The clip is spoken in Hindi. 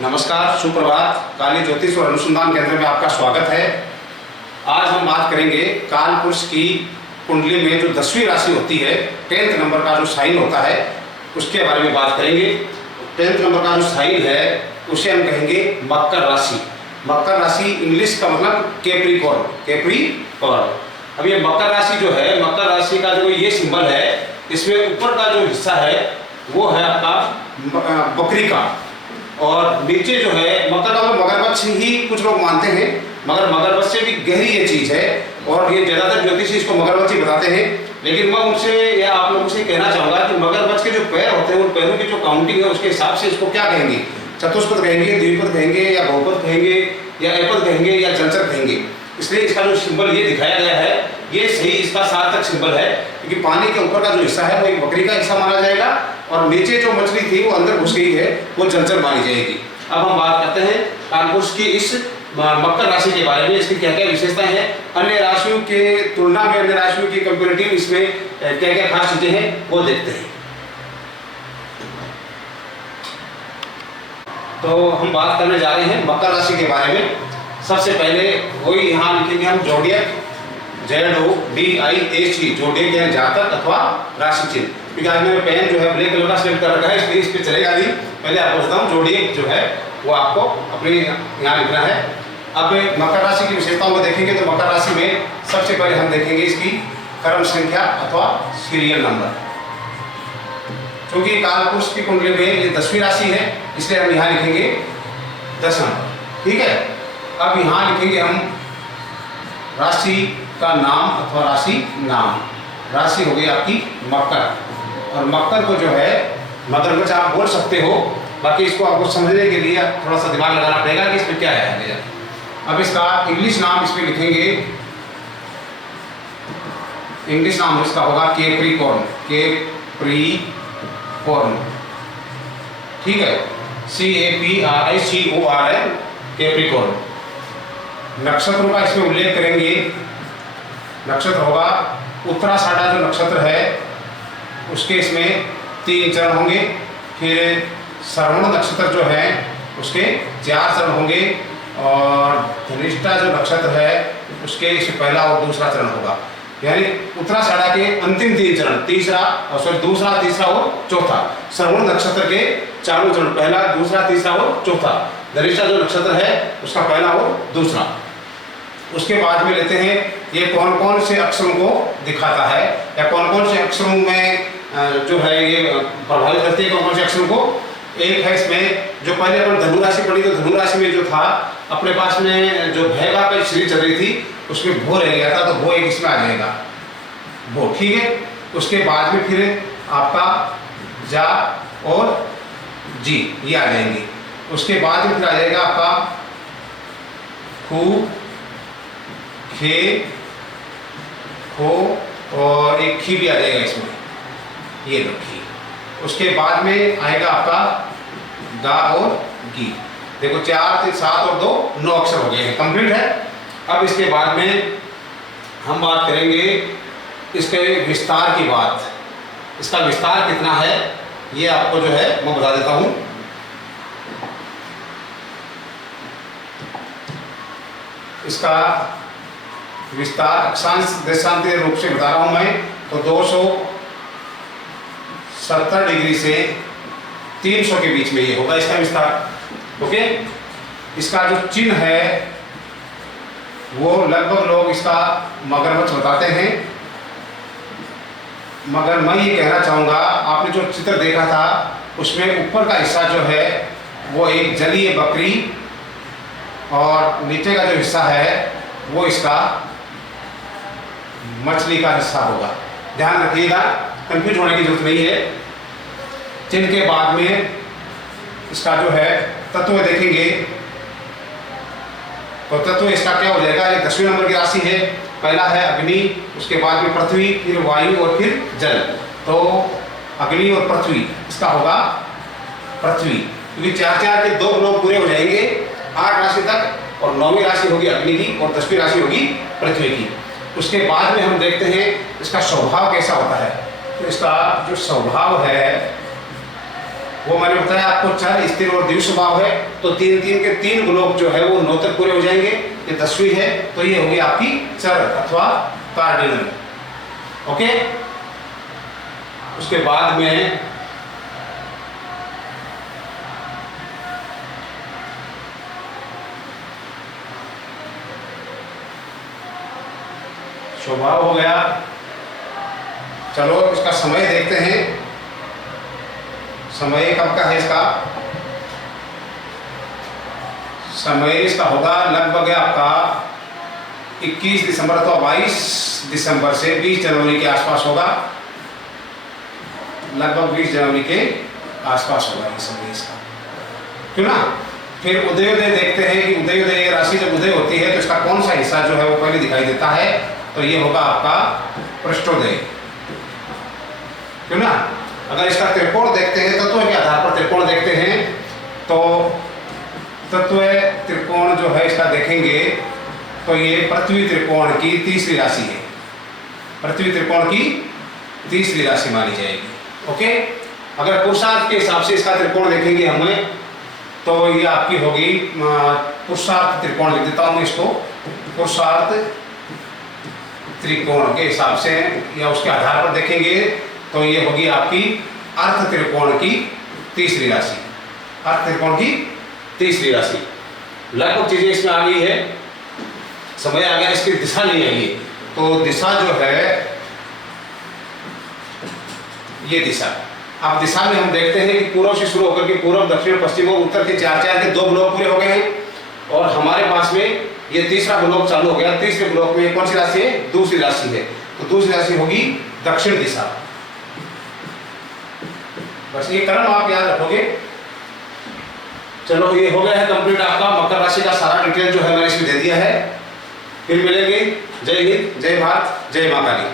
नमस्कार, सुप्रभात। काली ज्योतिष और अनुसंधान केंद्र में आपका स्वागत है। आज हम बात करेंगे काल पुरुष की कुंडली में जो 10वीं राशि होती है, 10th नंबर का जो साइन होता है उसके बारे में बात करेंगे। 10th नंबर का जो साइन है उसे हम कहेंगे मकर राशि। मकर राशि इंग्लिश का मतलब कैप्रिकॉर्न, कैप्रिकॉर्न। अब ये मकर राशि जो है, मकर राशि का जो ये सिंबल है, इसमें ऊपर का जो हिस्सा है वो है आपका बकरी का, और नीचे जो है मकर का मगरमच्छ ही कुछ लोग मानते हैं, मगर मगरमच्छ से भी गहरी ये चीज है और ये ज्यादातर ज्योतिषी इसको मगरमच्छ ही बताते हैं। लेकिन मैं उनसे या आप लोगों से कहना चाहूंगा कि मगरमच्छ के जो पैर होते हैं उन पैरों की जो काउंटिंग है उसके हिसाब से इसको क्या कहेंगे, चतुष्पद कहेंगे, द्विपद कहेंगे, या बहुपद कहेंगे, या एपद कहेंगे, या जलचर कहेंगे। इसलिए इसका जो सिंबल ये दिखाया गया है ये सही इसका सार्थक सिंबल है, क्योंकि पानी के ऊपर का जो हिस्सा है वो एक बकरी का हिस्सा माना जाएगा और नीचे जो मछली थी वो अंदर घुस गई है, वो जलचर मानी जाएगी। अब हम बात करते हैं कालपुरुष की इस मकर राशि के बारे में, इसकी क्या क्या विशेषताएं हैं, अन्य राशियों के तुलना में, अन्य राशियों की कंपेरेटिव इसमें क्या क्या खास चीजें हैं वो देखते हैं। तो हम बात करने जा रहे हैं मकर राशि के बारे में। सबसे पहले वही यहाँ लिखेंगे हम जोडियक, ZODIAC, जोडियक यानी जातक अथवा राशि चिन्ह। क्योंकि आज मैंने पेन जो है ब्लैक कलर का सिलेक्ट कर रखा है, इसलिए इस पर चलेगा नहीं। पहले आपको बताता हूँ जोडियक जो है वो आपको अपने यहाँ लिखना है। अब मकर राशि की विशेषताओं को देखेंगे तो मकर राशि में सबसे पहले हम देखेंगे इसकी कर्म संख्या अथवा सीरियल नंबर। क्योंकि कालपुरुष की कुंडली में ये 10वीं राशि है, इसलिए हम यहाँ लिखेंगे 10 नंबर। ठीक है, अब यहाँ लिखेंगे हम राशि का नाम अथवा राशि नाम। राशि हो गई आपकी मकर, और मकर को जो है मगरमच्छ आप बोल सकते हो, बाकी इसको आपको समझने के लिए थोड़ा सा दिमाग लगाना पड़ेगा कि इसमें क्या है। अब इसका इंग्लिश नाम इसमें लिखेंगे, इंग्लिश नाम इसका होगा कैप्रिकॉर्न, कैप्रिकॉर्न। ठीक है, CAPRICORN, कैप्रिकॉर्न। नक्षत्रों का इसमें उल्लेख करेंगे। नक्षत्र होगा उत्तराषाढ़ा जो नक्षत्र है उसके इसमें 3 चरण होंगे। फिर श्रवण नक्षत्र जो है उसके 4 चरण होंगे, और धनिष्ठा जो नक्षत्र है उसके इसमें पहला और दूसरा चरण होगा। यानी उत्तराषाढ़ा के अंतिम 3 चरण, दूसरा, तीसरा और चौथा। श्रवण नक्षत्र के 4 चरण, पहला, दूसरा, तीसरा और चौथा। धनिष्ठा जो नक्षत्र है उसका पहला और दूसरा। उसके बाद में लेते हैं ये कौन कौन से अक्षरों को दिखाता है, या कौन कौन से अक्षरों में जो है ये प्रभावित करती है, कौन कौन से अक्षरों को। एक है इसमें जो पहले अपन धनु राशि पढ़ी, तो धनु राशि में जो था अपने पास में जो भैगा पे श्री चल रही थी उसमें भो रह गया था, तो भो एक इसमें आ जाएगा, भो। ठीक है, उसके बाद में फिर आपका जा और जी ये आ जाएंगे। उसके बाद में फिर आ जाएगा आपका खू, खे, खो, और एक खी भी आ जाएगा इसमें, ये लो खी। उसके बाद में आएगा आपका गा और गी। देखो 4, 3, 7 और 2, 9 अक्षर हो गए हैं, कंप्लीट है। अब इसके बाद में हम बात करेंगे इसके विस्तार की बात। इसका विस्तार कितना है ये आपको जो है मैं बता देता हूँ। इसका विस्तार अक्षांश देशांतर रूप से बता रहा हूं मैं, तो 270 डिग्री से 300 के बीच में ये होगा इसका विस्तार। ओके, इसका जो चिन्ह है वो लगभग लोग इसका मगरमच्छ बताते हैं, मगर मैं ये कहना चाहूँगा आपने जो चित्र देखा था उसमें ऊपर का हिस्सा जो है वो एक जलीय बकरी, और नीचे का जो हिस्सा है वो इसका मछली का हिस्सा होगा। ध्यान रखिएगा, कंफ्यूज होने की जरूरत नहीं है। चिन्ह के बाद में इसका जो है तत्व देखेंगे, तो तत्व इसका क्या हो जाएगा। ये 10वें नंबर की राशि है, पहला है अग्नि, उसके बाद में पृथ्वी, फिर वायु और फिर जल। तो अग्नि और पृथ्वी इसका होगा पृथ्वी, क्योंकि 4 के 2 लोग पूरे हो जाएंगे 8 राशि तक, और 9वीं राशि होगी अग्नि की और 10वीं राशि होगी पृथ्वी की। उसके बाद में हम देखते हैं इसका स्वभाव कैसा होता है। तो इसका जो स्वभाव है वो मैंने बताया आपको चर, स्थिर और द्विव स्वभाव है, तो 3 के 3 गोलोक जो है वो 9 तक पूरे हो जाएंगे। ये 10वीं है, तो ये होगी आपकी चर अथवा कार्डिनल। ओके, उसके बाद में स्वभाव हो गया। चलो इसका समय देखते हैं। समय कब का है इसका? समय इसका होगा लगभग आपका 21 दिसंबर अथवा 22 दिसंबर से 20 जनवरी के आसपास होगा। लगभग 20 जनवरी के आसपास होगा ये समय इसका, क्यों ना। फिर उदयोदय देखते हैं कि उदयोदय राशि जब उदय होती है तो इसका कौन सा हिस्सा जो है वो पहले दिखाई देता है, तो ये होगा आपका पृष्ठोदय, क्यों ना। अगर इसका त्रिकोण देखते हैं, तत्व के आधार पर त्रिकोण देखते हैं, तो तत्व त्रिकोण जो है इसका देखेंगे तो ये पृथ्वी त्रिकोण की तीसरी राशि है। पृथ्वी त्रिकोण की तीसरी राशि मानी जाएगी। ओके, अगर पुरुषार्थ के हिसाब से इसका त्रिकोण देखेंगे हमें, तो ये आपकी होगी पुरुषार्थ त्रिकोण। लिख देता हूँ इसको, पुरुषार्थ त्रिकोण के हिसाब से या उसके आधार पर देखेंगे तो ये होगी आपकी अर्थ त्रिकोण की तीसरी राशि। अर्थ त्रिकोण की तीसरी राशि। लगभग चीजें इसमें आ गई है, समय आ गया, इसकी दिशा नहीं आई है। तो दिशा जो है ये दिशा, अब दिशा में हम देखते हैं कि पूर्व से शुरू होकर के पूर्व, दक्षिण, पश्चिम और उत्तर के 4 के 2 ब्लॉक पूरे हो गए हैं, और हमारे पास में ये तीसरा ब्लॉक चालू हो गया। तीसरे ब्लॉक में कौन सी राशि है? दूसरी राशि है। तो दूसरी राशि होगी दक्षिण दिशा। बस ये क्रम आप याद रखोगे। चलो, ये हो गया है कंप्लीट आपका मकर राशि का सारा डिटेल जो है मैंने इसमें दे दिया है। फिर मिलेंगे। जय हिंद, जय भारत, जय मां काली।